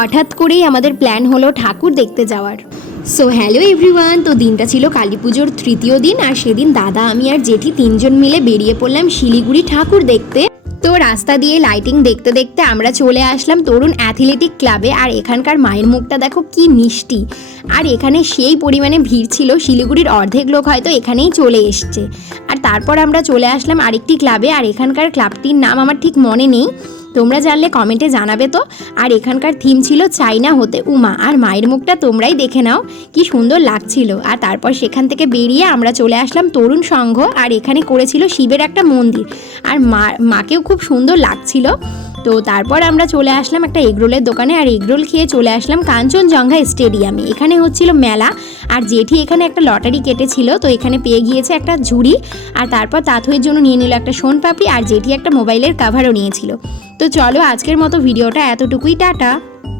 হঠাৎ করেই আমাদের প্ল্যান হলো ঠাকুর দেখতে যাওয়ার। সো হ্যালো এভরিওয়ান, তো দিনটা ছিল কালী পুজোর তৃতীয় দিন, আর সেদিন দাদা, আমি আর জেঠি তিনজন মিলে বেরিয়ে পড়লাম শিলিগুড়ি ঠাকুর দেখতে। তো রাস্তা দিয়ে লাইটিং দেখতে দেখতে আমরা চলে আসলাম তরুণ অ্যাথলেটিক ক্লাবে। আর এখানকার মায়ের মুখটা দেখো কি মিষ্টি, আর এখানে সেই পরিমাণে ভিড় ছিল, শিলিগুড়ির অর্ধেক লোক হয়তো এখানেই চলে এসছে। আর তারপর আমরা চলে আসলাম আরেকটি ক্লাবে, আর এখানকার ক্লাবটির নাম আমার ঠিক মনে নেই, তোমরা জানলে কমেন্টে জানাবে তো। আর এখানকার থিম ছিল চাইনা হতে উমা, আর মায়ের মুখটা তোমরাই দেখে নাও কি সুন্দর লাগছিল। আর তারপর সেখান থেকে বেরিয়ে আমরা চলে আসলাম তরুণ সংঘ, আর এখানে করেছিল শিবের একটা মন্দির, আর মাকেও খুব সুন্দর লাগছিল। তো তারপর আমরা চলে আসলাম একটা এগরোলের দোকানে, আর এগরোল খেয়ে চলে আসলাম কাঞ্চনজঙ্ঘা স্টেডিয়ামে। এখানে হচ্ছিল মেলা, আর জেঠি এখানে একটা লটারি কেটেছিল, তো এখানে পেয়ে গিয়েছে একটা ঝুড়ি। আর তারপর তাঁতইয়ের জন্য নিয়ে নিল একটা সোনপাপড়ি, আর জেঠি একটা মোবাইলের কাভারও নিয়েছিল। তো চলো আজকের মতো ভিডিওটা এতটুকুই, টাটা।